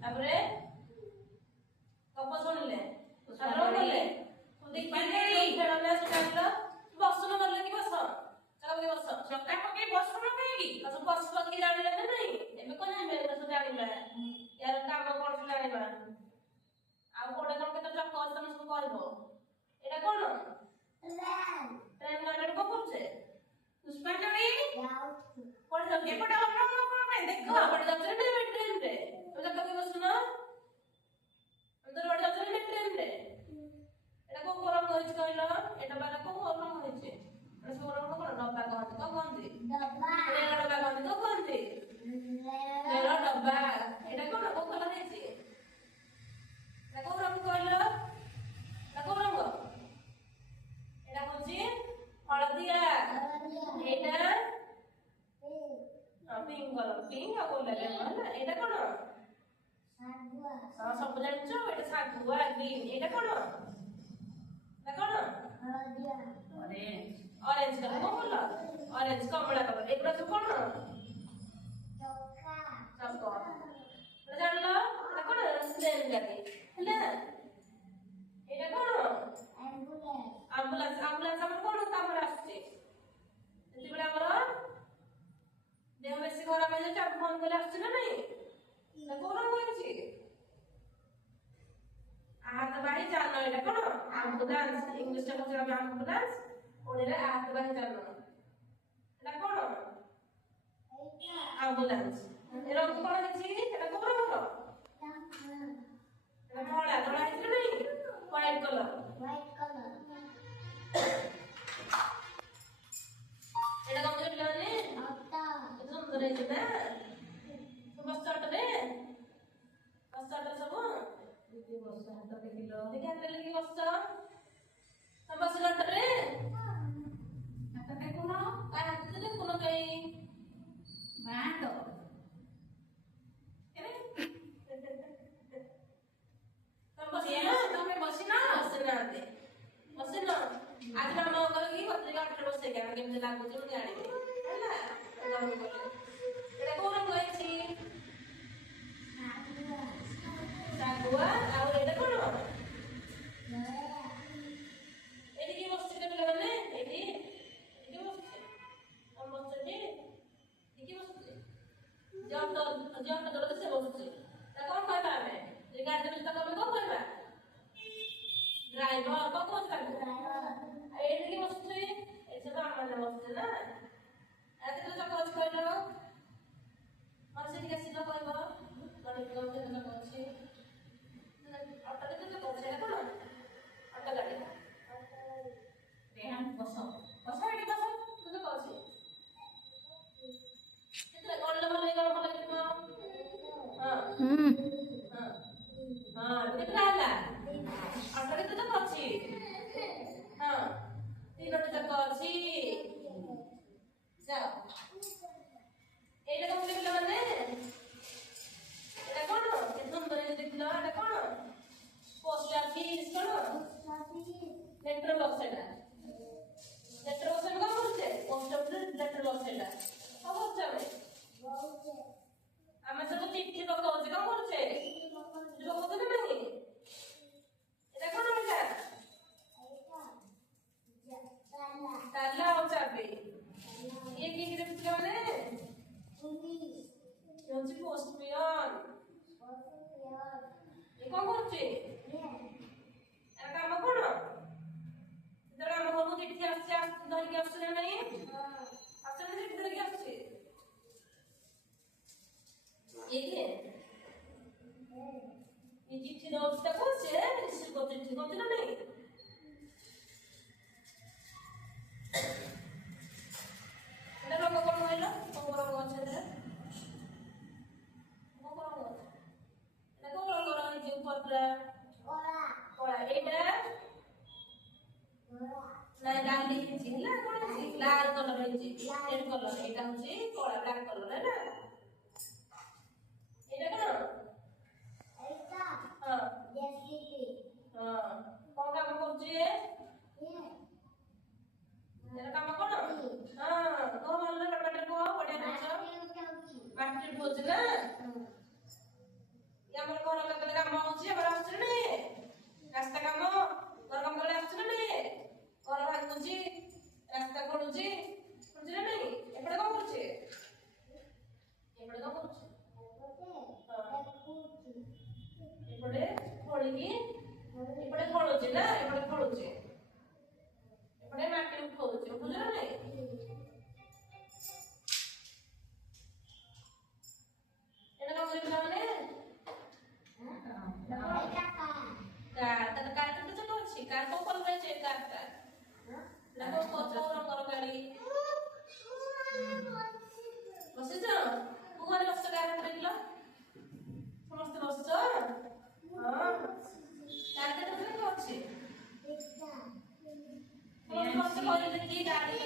ତାପରେ ଗପ ଶୁଣିଲେ ତାପରେ ଗଲେ ଦେଖିଲେ ଖେଳନା ଶିଖାଇଲ ବସୁନ ଗଲେ କି ବସ ଚାଲ ବସ ଚକା ପକେଇ ବସୁନ କାହିଁକି ଆଉ ସବୁ ପଶୁ ପକ୍ଷୀ ଜାଣିଲେ ନା ନାଇଁ ଏବେ କଣ ଜାଣିବେ ସବୁ ଜାଣିବା ୟାର କାମ କଣ ସବୁ ଜାଣିବା ଆଉ କୋଉଟା କଣ କେତେ ଚକ ଅଛି ତମେ ସବୁ କହିବ ଏଇଟା କଣ ଟ୍ରେନ୍ ଗାଡି କଣ କରୁଛେ ପୁଷ୍ପାଞ୍ଜଳି ପଢି ଯାଉଛି ଏପଟେ ଅଲଗା କଣ ପାଇଁ ଦେଖ ପଢି ଯାଉଛି ନା ଟ୍ରେନ୍ ରେ ତମେ ଚକା ପକେଇ ବସୁନ अंदर वाला चले ट्रेन रे एटा को गरम होइछ कहलो एटा बाला को गरम होइछ एटा सब गरम को डब्बा कहत तो गंदी डब्बा रेल डब्बा कहत तो गंदी रेल डब्बा एटा कोन को कलर हेछि एटा को गरम कहलो एटा को रंग एटा होछि हळदिया एटा पिंक कलर पिंक आ को लगे ना एटा कोन सब जानছো এটা সাগুয়া গ্রিন এটা কোন অরেঞ্জ অরেঞ্জ কালার কোন বলল অরেঞ্জ কমলা কালার এগুলা সব কোন চক্কা চক্কা এটা জানলো এটা কোন ট্রেন গাড়ি হ্যাঁ এটা কোন অ্যাম্বুলেন্স অ্যাম্বুলেন্স আমার কোন কামরে আসছে যেতবেলে আমার দেহ বেশি খারাপ হয়ে যাচ্ছে ফোন করে আসছে না নাই এটা কোন হয়েছে आहत बाही जानो এটা কোন অ্যাম্বুলেন্স ইংলিশে বলতে হবে অ্যাম্বুলেন্স ওড়িরে आहत बाही जानो এটা কোন এইটা অ্যাম্বুলেন্স এর অর্থ কোন হচ্ছে এটা কোন হলো এটা ধলা ধলা হইছে নাই হোয়াইট কালার এটা কোন দিলে মানে আটা এটা সুন্দর হইছে না বস্তাটা সব দেখি বস্তা হাত দেখিলো দেখি হাত লাগি বস্তা বস লটরে হাততে কোন কাই হাততে কোন কাই বাঁধ এরে তুমি বসিনা দে বসিনা আজ কাম কর কি পত্রিকা আটলে বসে কেন কেমতে লাগুছে আমি জানিনি ହେଲା গরম করে এটা গরম হইছি সাগুয়া আর এটা কোন এটি কি বসছে কেবল মানে এটি বসছে আর বসছে কি বসছে জব ধরে সে বসছে তা কোন কইবা আমি যে গাড়ি দেবে তা কবে কোন কইবা ড্রাইভার কোন কোন থাকবে ড্রাইভার আর এটি কি বসছে এটা তো আমার বসছে না এত তো চকচ কইলো মানে ঠিক আছে না কইবা মানে কোন কোন করছে অটো দিতে তো করছে না কোন অটো গাড়ি রেহান বসো এটি বসো তুই তো করছিস এটা গড়লে ভালো কিন্তু হ্যাঁ হ্যাঁ এটা ହେଲା অটো দিতে তো করছি হ্যাঁ তিনটা চাকা আছে যাও এইটা কোন দিলে মানে এটা কোন একদম ধরে দেখলো এটা কোন পোস্ট অফিস কোন লেটার বক্স এটা কোন করছে পোস্ট অফিস লেটার বক্স এটা কত হচ্ছে আমি সব চিঠি পকাউছে কোন করছে এটা কত না মানে এটা কোন এটা তালা ও চাবি ये কি লিখতে মানে হচ্ছে পোস্ট পিয়ন এ কোন করছে এটা কাম কোন ধর ଆମ ଘରକୁ ଚିଠି ଆସିছে ଧରିକି ଆସୁଛି ନା ନାଇଁ ଆସୁଛି ନା ଚିଠି ଧରିକି ଆସୁଛି ଇଏ ଚିଠି ଦଉଛି ତାକୁ ସେ ରିସିଭ୍ କରୁଛି ଚିଠି କରୁଛି ନା ନାଇଁ এটা রঙ কোন হইলো কোন রঙ আছে এটা কোন রঙ আছে এটা কোন রঙ হইছে উপরটা কলা এটা না লাল লিখেছি না কোন আছে লাল কালার হইছে রেড কালার এটা হচ্ছে কলা ব্ল্যাক কালার না এটা কোন এইটা হ্যাঁ জেসিপি হ্যাঁ কোন কাম ଏପଟେ ଖୋଳିକି ଏପଟେ ଖୋଳୁଛି ନା ଏପଟେ ଖୋଳୁଛି ଏପଟେ ମାଟି ଉଠଉଛି ଉଠୁଛି ନା ନାଇଁ ଏଇଟା କଣ କରିବି ପିଲାମାନେ କାର କେତେ ଚକ ଅଛି କାର କୋଉ କଲର ଅଛି କାରଟା ନା କୋଉ ରଙ୍ଗର ଗାଡି ବସିଛ କୋଉମାନେ ବସିଛ କାର ଦେଖିଲ ସମସ୍ତେ ବସିଛ ହଁ କାର କେତେ ଚକ ଅଛି ସମସ୍ତେ କହିଲେ କି ଗାଡି